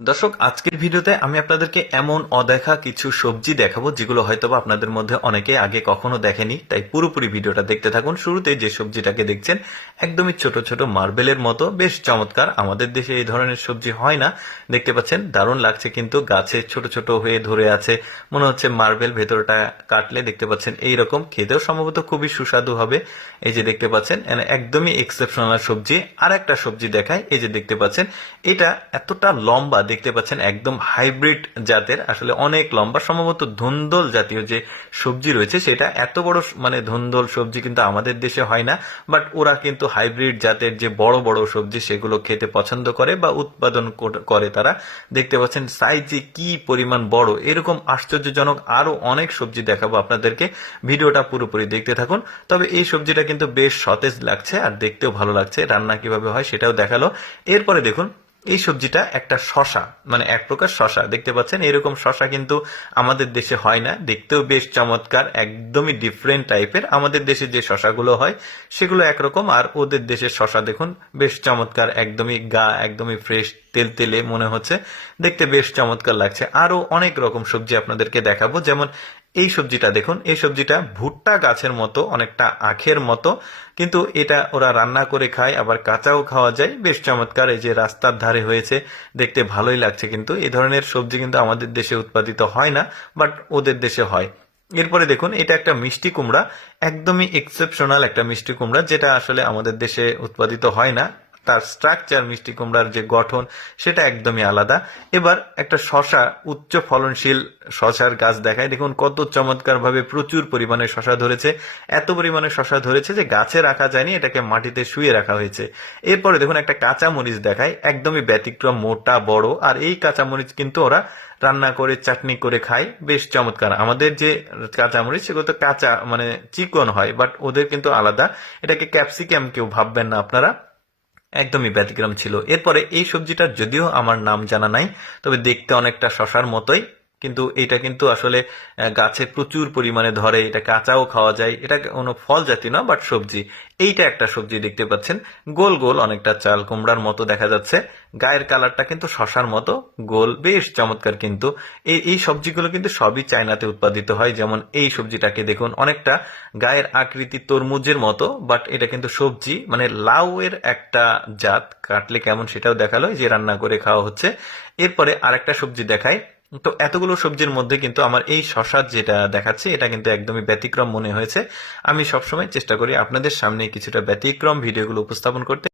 দর্শক, আজকের ভিডিওতে আমি আপনাদেরকে এমন অদেখা কিছু সবজি দেখাবো যেগুলো হয়তোবা আপনাদের মধ্যে অনেকে আগে কখনো দেখেনি। তাই পুরোপুরি ভিডিওটা দেখতে থাকুন। শুরুতে যে সবজিটাকে দেখছেন একদমই ছোট ছোট মার্বেলের মতো, বেশ চমৎকার। আমাদের দেশে এই ধরনের সবজি হয় না। দেখতে পাচ্ছেন দারুণ লাগছে, কিন্তু গাছে ছোট ছোট হয়ে ধরে আছে, মনে হচ্ছে মার্বেল। ভেতরটা কাটলে দেখতে পাচ্ছেন এইরকম, খেতেও সম্ভবত খুবই সুস্বাদু হবে। এই যে দেখতে পাচ্ছেন একদমই এক্সেপশনাল সবজি। আর একটা সবজি দেখায়, এই যে দেখতে পাচ্ছেন এটা এতটা লম্বা, দেখতে পাচ্ছেন একদম হাইব্রিড জাতের, আসলে অনেক লম্বা। সম্ভবত ধুন্দল জাতীয় যে সবজি রয়েছে সেটা এত বড়, মানে ধুন্দল সবজি কিন্তু আমাদের দেশে হয় না। বাট ওরা কিন্তু হাইব্রিড জাতের যে বড় বড় সবজি সেগুলো খেতে পছন্দ করে বা উৎপাদন করে তারা। দেখতে পাচ্ছেন সাইজে কি পরিমাণ বড়। এরকম আশ্চর্যজনক আরো অনেক সবজি দেখাবো আপনাদেরকে, ভিডিওটা পুরোপুরি দেখতে থাকুন। তবে এই সবজিটা কিন্তু বেশ সতেজ লাগছে আর দেখতেও ভালো লাগছে। রান্না কিভাবে হয় সেটাও দেখালো। এরপরে দেখুন, এই সবজিটা একটা শশা, মানে এক প্রকার শশা। দেখতে পাচ্ছেন এরকম শশা কিন্তু আমাদের দেশে হয় না। দেখতেও বেশ চমৎকার, একদমই ডিফারেন্ট টাইপের। আমাদের দেশে যে শশাগুলো হয় সেগুলো একরকম, আর ওদের দেশের শশা দেখুন বেশ চমৎকার, একদমই একদমই ফ্রেশ, তেলে মনে হচ্ছে। দেখতে বেশ চমৎকার লাগছে। আরো অনেক রকম সবজি আপনাদেরকে দেখাবো। যেমন এই সবজিটা দেখুন, এই সবজিটা ভুট্টা গাছের মতো, অনেকটা আখের মতো, কিন্তু এটা ওরা রান্না করে খায়, আবার কাঁচাও খাওয়া যায়। বেশ চমৎকার। এই যে রাস্তার ধারে হয়েছে, দেখতে ভালোই লাগছে। কিন্তু এই ধরনের সবজি কিন্তু আমাদের দেশে উৎপাদিত হয় না, বাট ওদের দেশে হয়। এরপরে দেখুন, এটা একটা মিষ্টি কুমড়া, একদমই এক্সেপশনাল একটা মিষ্টি কুমড়া, যেটা আসলে আমাদের দেশে উৎপাদিত হয় না। তার স্ট্রাকচার, মিষ্টি কুমড়ার যে গঠন সেটা একদমই আলাদা। এবার একটা শশা, উচ্চ ফলনশীল শশার গাছ দেখায়। দেখুন কত চমৎকার ভাবে প্রচুর পরিমাণে শশা ধরেছে। এত পরিমাণে শশা ধরেছে যে গাছে রাখা যায়নি, এটাকে মাটিতে শুয়ে রাখা হয়েছে। এরপরে দেখুন একটা কাঁচা মরিচ দেখায়, একদমই ব্যতিক্রম, মোটা বড়। আর এই কাঁচা মরিচ কিন্তু ওরা রান্না করে চাটনি করে খায়, বেশ চমৎকার। আমাদের যে কাঁচামরিচ সেগুলো তো কাঁচা, মানে চিকন হয়, বাট ওদের কিন্তু আলাদা। এটাকে ক্যাপসিকাম কেউ ভাববেন না আপনারা, একদমই ব্যতিক্রম ছিল। এরপরে এই সবজিটার যদিও আমার নাম জানা নাই, তবে দেখতে অনেকটা শশার মতোই। কিন্তু এটা কিন্তু আসলে গাছে প্রচুর পরিমাণে ধরে, এটা কাঁচাও খাওয়া যায়। এটা কোনো ফল জাতীয় না, বাট সবজি। এইটা একটা সবজি দেখতে পাচ্ছেন, গোল গোল, অনেকটা চাল কুমড়ার মতো দেখা যাচ্ছে। গায়ের কালারটা কিন্তু শশার মতো গোল, বেশ চমৎকার। কিন্তু এই সবজিগুলো কিন্তু সবই চায়নাতে উৎপাদিত হয়। যেমন এই সবজিটাকে দেখুন, অনেকটা গায়ের আকৃতি তরমুজের মতো, বাট এটা কিন্তু সবজি, মানে লাউ এর একটা জাত। কাটলে কেমন সেটাও দেখালো, যে রান্না করে খাওয়া হচ্ছে। এরপরে আরেকটা সবজি দেখায়। তো এতগুলো সবজির মধ্যে কিন্তু আমার এই শশা যেটা দেখাচ্ছে এটা কিন্তু একদমই ব্যতিক্রম মনে হয়েছে। আমি সবসময় চেষ্টা করি আপনাদের সামনে কিছুটা ব্যতিক্রম ভিডিওগুলো উপস্থাপন করতে।